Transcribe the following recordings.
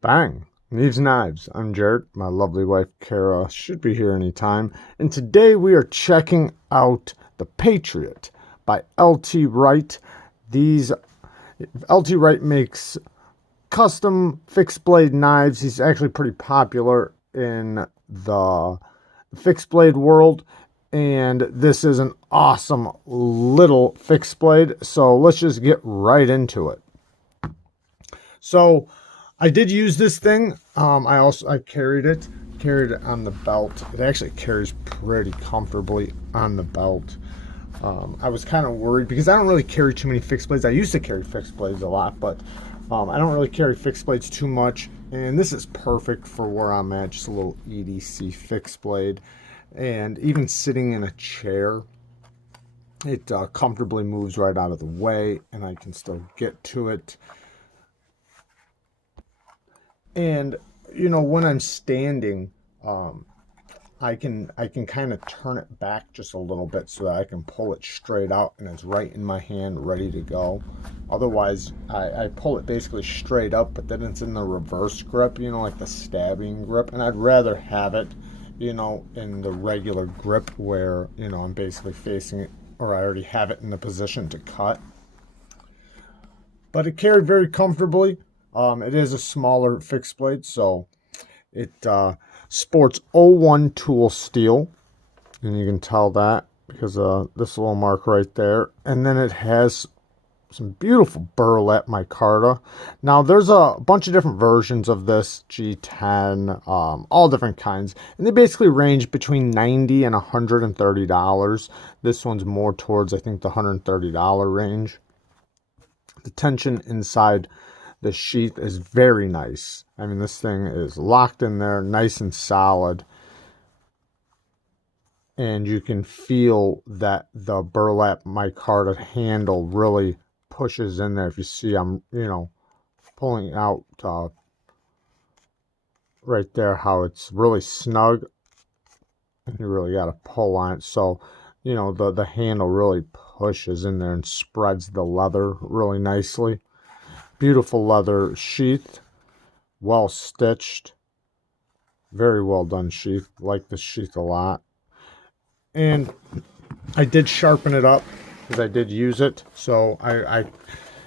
Bang! Neeves Knives. I'm Jared. My lovely wife Kara should be here anytime. And today we are checking out the Patriot by LT Wright. These LT Wright makes custom fixed blade knives. He's actually pretty popular in the fixed blade world. And this is an awesome little fixed blade. So let's just get right into it. So I did use this thing. I carried it on the belt. It actually carries pretty comfortably on the belt. I was kind of worried because I don't really carry too many fixed blades. I used to carry fixed blades a lot, but I don't really carry fixed blades too much. And this is perfect for where I'm at, just a little EDC fixed blade. And even sitting in a chair, it comfortably moves right out of the way, and I can still get to it. And you know, when I'm standing, I can kind of turn it back just a little bit so that I can pull it straight out and it's right in my hand, ready to go. Otherwise, I pull it basically straight up, but then it's in the reverse grip, you know, like the stabbing grip. And I'd rather have it, you know, in the regular grip where, you know, I'm basically facing it, or I already have it in the position to cut. But it carried very comfortably. It is a smaller fixed blade, so it sports '01 tool steel, and you can tell that because this little mark right there. And then it has some beautiful burlap micarta. Now there's a bunch of different versions of this G10, all different kinds, and they basically range between $90 and $130. This one's more towards, I think, the $130 range. The tension inside the sheath is very nice. I mean, this thing is locked in there, nice and solid. And you can feel that the burlap micarta handle really pushes in there. If you see, I'm, you know, pulling out right there how it's really snug. And you really got to pull on it. So, you know, the handle really pushes in there and spreads the leather really nicely. Beautiful leather sheath, well stitched, very well done sheath. Like this sheath a lot. And I did sharpen it up because I did use it. So I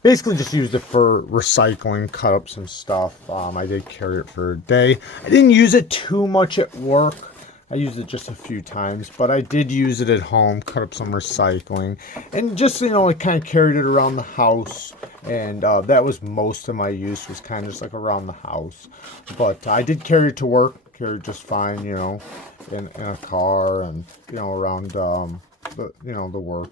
basically just used it for recycling, cut up some stuff. I did carry it for a day. I didn't use it too much at work. I used it just a few times, but I did use it at home, cut up some recycling, and just, you know, I kind of carried it around the house, and that was most of my use, was kind of just like around the house. But I did carry it to work, carried just fine, you know, in a car and, you know, around, the work.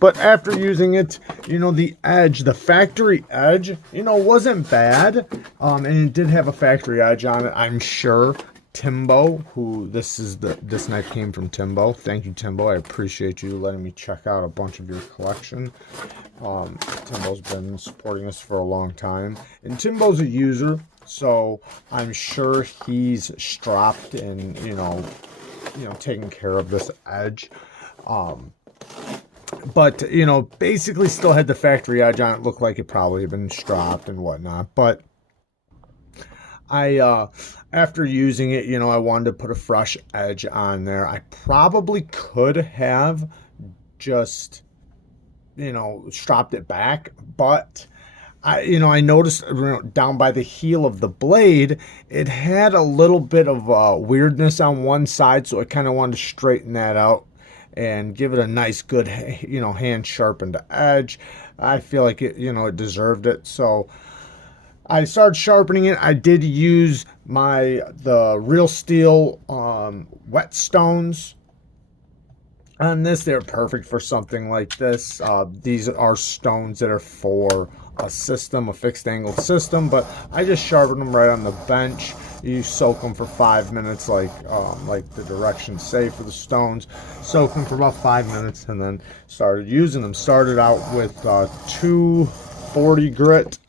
But after using it, you know, the edge, the factory edge, you know, wasn't bad. And it did have a factory edge on it, I'm sure. Timbo, this knife came from Timbo. Thank you, Timbo. I appreciate you letting me check out a bunch of your collection. Timbo's been supporting us for a long time. And Timbo's a user, so I'm sure he's stropped and, you know, taking care of this edge. But, you know, basically still had the factory edge on it. Looked like it probably had been stropped and whatnot. But after using it, you know, I wanted to put a fresh edge on there. I probably could have just, you know, stropped it back. But I noticed, you know, down by the heel of the blade, it had a little bit of weirdness on one side. So I kind of wanted to straighten that out and give it a nice, good, you know, hand sharpened edge. I feel like it, you know, it deserved it. So I started sharpening it. I did use the Real Steel whetstones on this. They're perfect for something like this. These are stones that are for a fixed angle system, but I just sharpened them right on the bench. You soak them for 5 minutes, like the directions say for the stones. Soak them for about 5 minutes, and then started using them. Started out with 240 grit,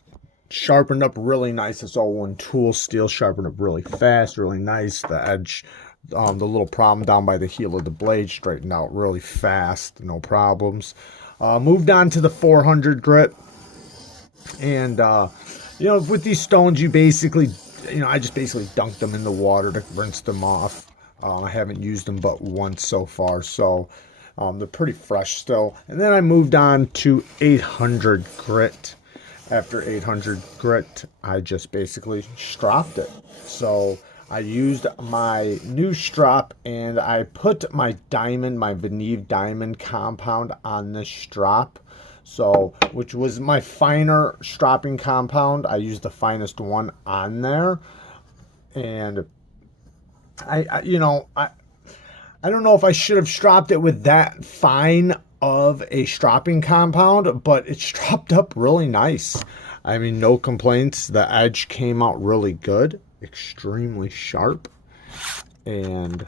sharpened up really nice. This '01 tool steel, sharpened up really fast, really nice. The edge, the little problem down by the heel of the blade, straightened out really fast, no problems. Moved on to the 400 grit. And, you know, with these stones, you basically, you know, I just basically dunk them in the water to rinse them off. I haven't used them but once so far, so they're pretty fresh still. And then I moved on to 800 grit. After 800 grit, I just basically stropped it. So I used my new strop and I put my diamond, my Neeves diamond compound on this strop. So, which was my finer stropping compound. I used the finest one on there. And you know, I don't know if I should have stropped it with that fine of a stropping compound, but it stropped up really nice. I mean, no complaints. The edge came out really good, extremely sharp, and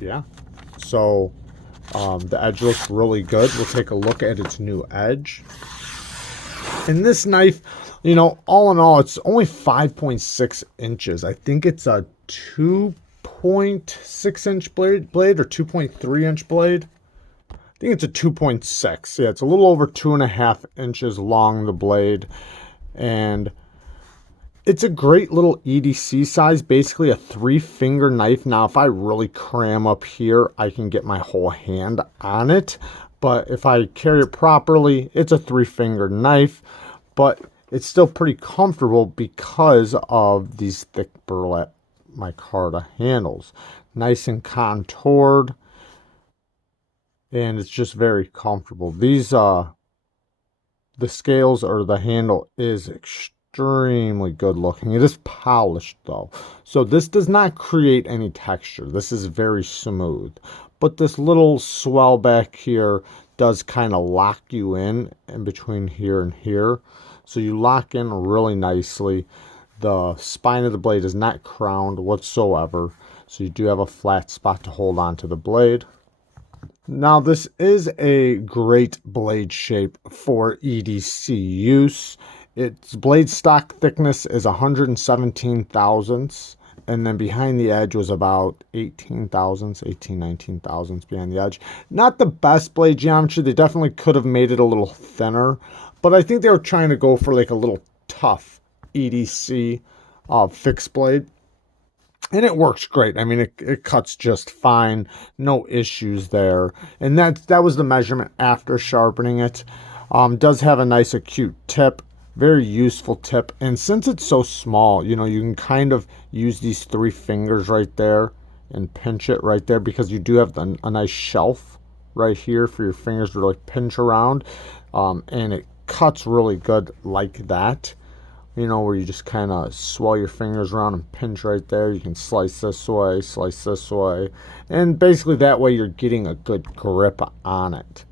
yeah. So the edge looks really good. We'll take a look at its new edge. And this knife, you know, all in all, it's only 5.6 inches. I think it's a 2.6 inch blade or 2.3 inch blade. I think it's a 2.6. Yeah, it's a little over 2.5 inches long, the blade. And it's a great little EDC size, basically a 3-finger knife. Now, if I really cram up here, I can get my whole hand on it. But if I carry it properly, it's a 3-finger knife. But it's still pretty comfortable because of these thick burlap micarta handles. Nice and contoured. And it's just very comfortable. These, the scales or the handle is extremely good looking. It is polished though. So this does not create any texture. This is very smooth. But this little swell back here does kind of lock you in between here and here. So you lock in really nicely. The spine of the blade is not crowned whatsoever. So you do have a flat spot to hold on to the blade. Now this is a great blade shape for EDC use. Its blade stock thickness is 117 thousandths. And then behind the edge was about 18 thousandths, 19 thousandths behind the edge. Not the best blade geometry. They definitely could have made it a little thinner. But I think they were trying to go for like a little tough EDC fixed blade. And it works great. I mean, it cuts just fine. No issues there. And that was the measurement after sharpening it. Does have a nice acute tip. Very useful tip. And since it's so small, you know, you can kind of use these 3 fingers right there and pinch it right there, because you do have a nice shelf right here for your fingers to really pinch around. And it cuts really good like that. You know, where you just kind of swell your fingers around and pinch right there. You can slice this way. And basically that way you're getting a good grip on it.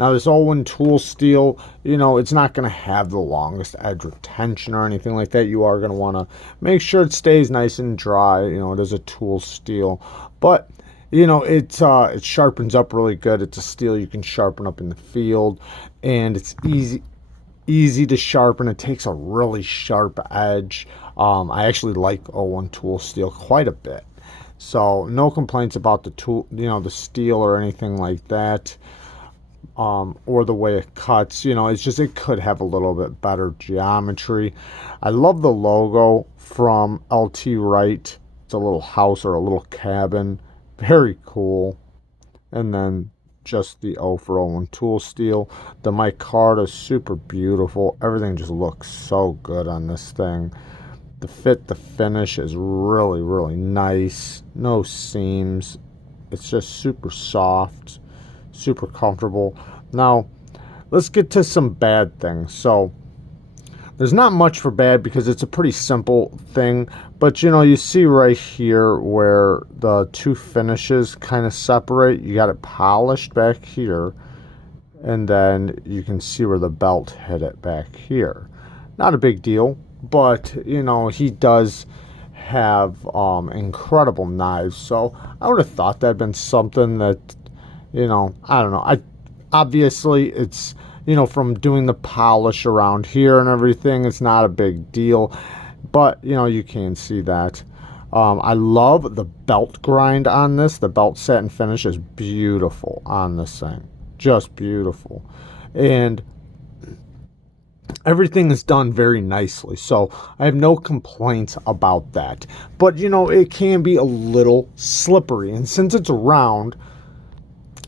Now this Owen tool steel, you know, it's not going to have the longest edge retention or anything like that. You are going to want to make sure it stays nice and dry. You know, it is a tool steel. But, you know, it sharpens up really good. It's a steel you can sharpen up in the field. And it's easy to sharpen. It takes a really sharp edge. I actually like Owen tool steel quite a bit. So no complaints about the tool, you know, the steel or anything like that. Or the way it cuts, you know, it's just, it could have a little bit better geometry. I love the logo from LT Wright. It's a little house or a little cabin. Very cool. And then just the O for Owen tool steel. The micarta is super beautiful. Everything just looks so good on this thing. The fit, the finish is really, really nice. No seams. It's just super soft, super comfortable. Now, let's get to some bad things. So, there's not much for bad because it's a pretty simple thing. But, you know, you see right here where the 2 finishes kind of separate. You got it polished back here. And then you can see where the belt hit it back here. Not a big deal. But, you know, he does have incredible knives. So, I would have thought that had been something that, you know, I don't know. Obviously, it's, you know, from doing the polish around here and everything, it's not a big deal. But, you know, you can see that. I love the belt grind on this. The belt satin finish is beautiful on this thing. Just beautiful. And everything is done very nicely, so I have no complaints about that. But you know, it can be a little slippery, and since it's round,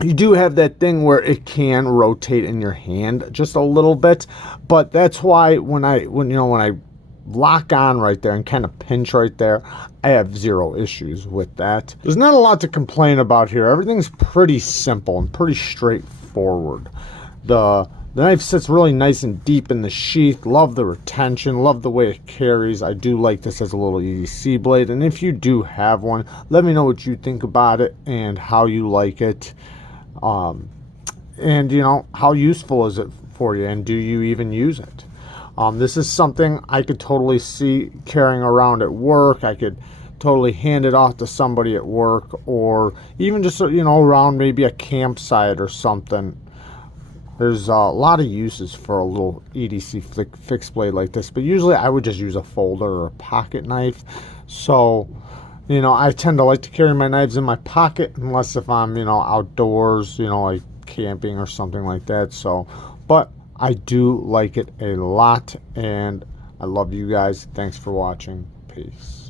you do have that thing where it can rotate in your hand just a little bit. But that's why when I lock on right there and kind of pinch right there, I have zero issues with that. There's not a lot to complain about here. Everything's pretty simple and pretty straightforward. The knife sits really nice and deep in the sheath. Love the retention, love the way it carries. I do like this as a little EDC blade, and if you do have one, let me know what you think about it and how you like it. And you know, how useful is it for you, and do you even use it? This is something I could totally see carrying around at work. I could totally hand it off to somebody at work, or even just, you know, around maybe a campsite or something. There's a lot of uses for a little EDC fixed blade like this, but usually I would just use a folder or a pocket knife. So, you know, I tend to like to carry my knives in my pocket, unless if I'm, you know, outdoors, you know, like camping or something like that. So, but I do like it a lot, and I love you guys. Thanks for watching. Peace.